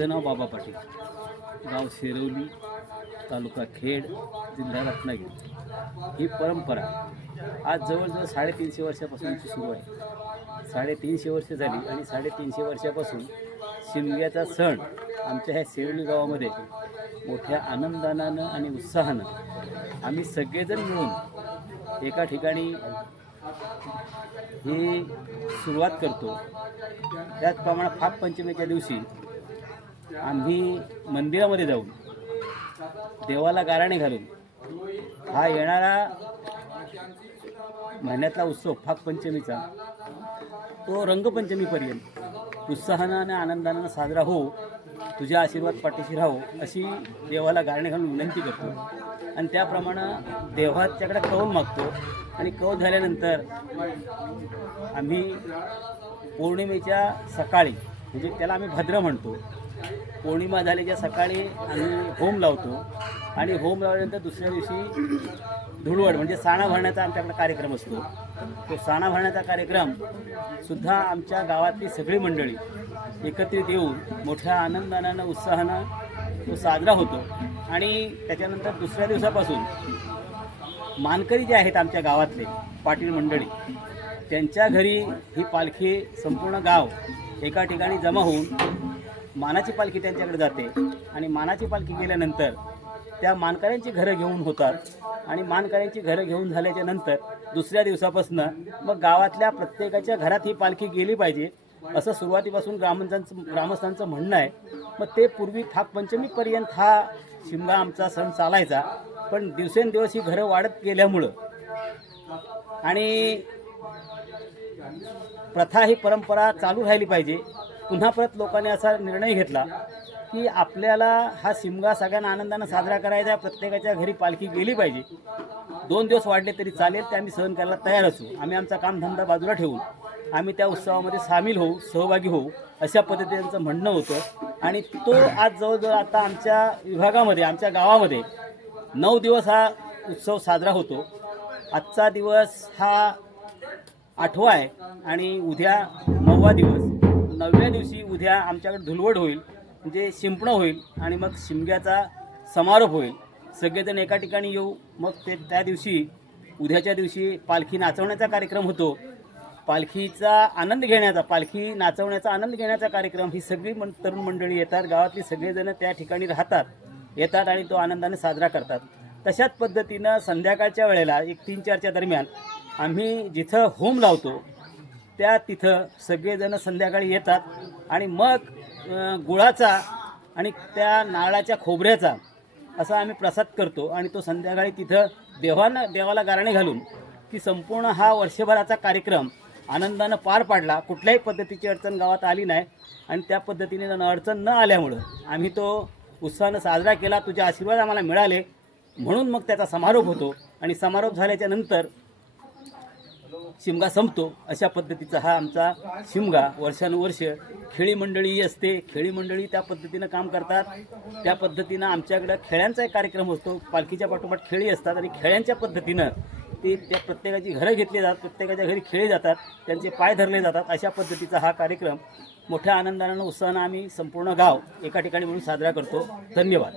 माझं नाव बाबा पाटील, गाव शेरवली, तालुका खेड, जिल्हा रत्नागिरी. ही परंपरा आज जवळजवळ 350 वर्षापासूनची सुरू आहे. 350 वर्ष झाली आणि 350 वर्षापासून शिमग्याचा सण आमच्या ह्या शेरवली गावामध्ये मोठ्या आनंदानं आणि उत्साहानं आम्ही सगळेजण मिळून एका ठिकाणी ही सुरुवात करतो. त्याचप्रमाणे नागपंचमीच्या दिवशी आम्ही मंदिरामध्ये जाऊन देवाला गाराणे घालून हा येणारा महिन्यातला उत्सव नागपंचमीचा तो रंगपंचमीपर्यंत उत्साहानं आणि आनंदानं साजरा हो, तुझ्या आशीर्वाद पाठीशी राहो अशी देवाला गारणे घालून विनंती करतो. आणि त्याप्रमाणे देवाच्याकडे कौल मागतो. आणि कौल झाल्यानंतर आम्ही पौर्णिमेच्या सकाळी, म्हणजे त्याला आम्ही भद्र म्हणतो, पौर्णिमा झाल्याच्या सकाळी आम्ही होम लावतो. आणि होम लावल्यानंतर दुसऱ्या दिवशी धुळवड म्हणजे साणा भरण्याचा आमच्याकडे कार्यक्रम असतो. तो साणा भरण्याचा कार्यक्रमसुद्धा आमच्या गावातली सगळी मंडळी एकत्रित येऊन मोठ्या आनंदानं उत्साहानं तो साजरा होतो. आणि त्याच्यानंतर दुसऱ्या दिवसापासून मानकरी जे आहेत आमच्या गावातले पाटील मंडळी, त्यांच्या घरी ही पालखी संपूर्ण गाव एका ठिकाणी जमा होऊन मानाची पालखी त्यांच्याकडे जाते. आणि मानाची पालखी गेल्यानंतर त्या मानकऱ्यांची घरं घेऊन होतात. आणि मानकऱ्यांची घरं घेऊन झाल्याच्या नंतर दुसऱ्या दिवसापासून मग गावातल्या प्रत्येकाच्या घरात ही पालखी गेली पाहिजे असं सुरुवातीपासून ग्रामस्थांचं म्हणणं आहे. मग ते पूर्वी नागपंचमीपर्यंत हा शिमगा आमचा सण चालायचा. पण दिवसेंदिवस ही घरं वाढत गेल्यामुळं आणि प्रथा ही परंपरा चालू राहिली पाहिजे, पुन्हा परत लोकांनी असा निर्णय घेतला की आपल्याला हा शिमगा सगळ्यांना आनंदानं साजरा करायचा, प्रत्येकाच्या घरी पालखी गेली पाहिजे. 2 दिवस वाढले तरी चालेल, ते आम्ही सहन करायला तयार असू. आम्ही आमचा कामधंदा बाजूला ठेवून आम्ही त्या उत्सवामध्ये सामील होऊ, सहभागी होऊ अशा पद्धतीचं म्हणणं होतं. आणि तो आज जवळजवळ आता आमच्या विभागामध्ये, आमच्या गावामध्ये 9 दिवस हा उत्सव साजरा होतो. आजचा दिवस हा 8वा आहे आणि उद्या 9वा दिवस. 9व्या दिवशी उद्या आमच्याकडे धुळवड होईल, म्हणजे शिंपणं होईल आणि मग शिमग्याचा समारोप होईल. सगळेजण एका ठिकाणी येऊ. मग त्या दिवशी उद्याच्या दिवशी पालखी नाचवण्याचा कार्यक्रम होतो. पालखीचा आनंद घेण्याचा, पालखी नाचवण्याचा आनंद घेण्याचा कार्यक्रम ही सगळी तरुण मंडळी येतात, गावातली सगळेजण त्या ठिकाणी राहतात, येतात आणि तो आनंदाने साजरा करतात. तशाच पद्धतीनं संध्याकाळच्या वेळेला 1-3-4च्या दरम्यान आम्ही जिथं होम लावतो तिथं सगळेजण संध्याकाळी येतात. आणि मग गुळाचा आणि त्या नारळाच्या खोबऱ्याचा असा आम्ही प्रसाद करतो. आणि तो संध्याकाळी तिथं देवाला गारणे घालून की संपूर्ण हा वर्षभराचा कार्यक्रम आनंदानं पार पाडला. कुठल्याही पद्धतीची अडचण गावात आली नाही. आणि त्या पद्धतीने अडचण न आल्यामुळं आम्ही तो उत्साहानं साजरा केला. तुझे आशीर्वाद आम्हाला मिळाले म्हणून मग त्याचा समारोप होतो. आणि समारोप झाल्याच्या नंतर शिमगा संपतो. अशा पद्धतीचा हा आमचा शिमगा वर्षानुवर्ष खेळी मंडळी असते. खेळी मंडळी त्या पद्धतीनं काम करतात. त्या पद्धतीनं आमच्याकडं खेळ्यांचा एक कार्यक्रम असतो. पालखीच्या पाठोपाठ खेळी असतात आणि खेळ्यांच्या पद्धतीनं त्या प्रत्येकाची घरं घेतली जातात, प्रत्येकाच्या घरी खेळले जातात, त्यांचे पाय धरले जातात. अशा पद्धतीचा हा कार्यक्रम मोठ्या आनंदानं उत्साहानं आम्ही संपूर्ण गाव एका ठिकाणी म्हणून साजरा करतो. धन्यवाद.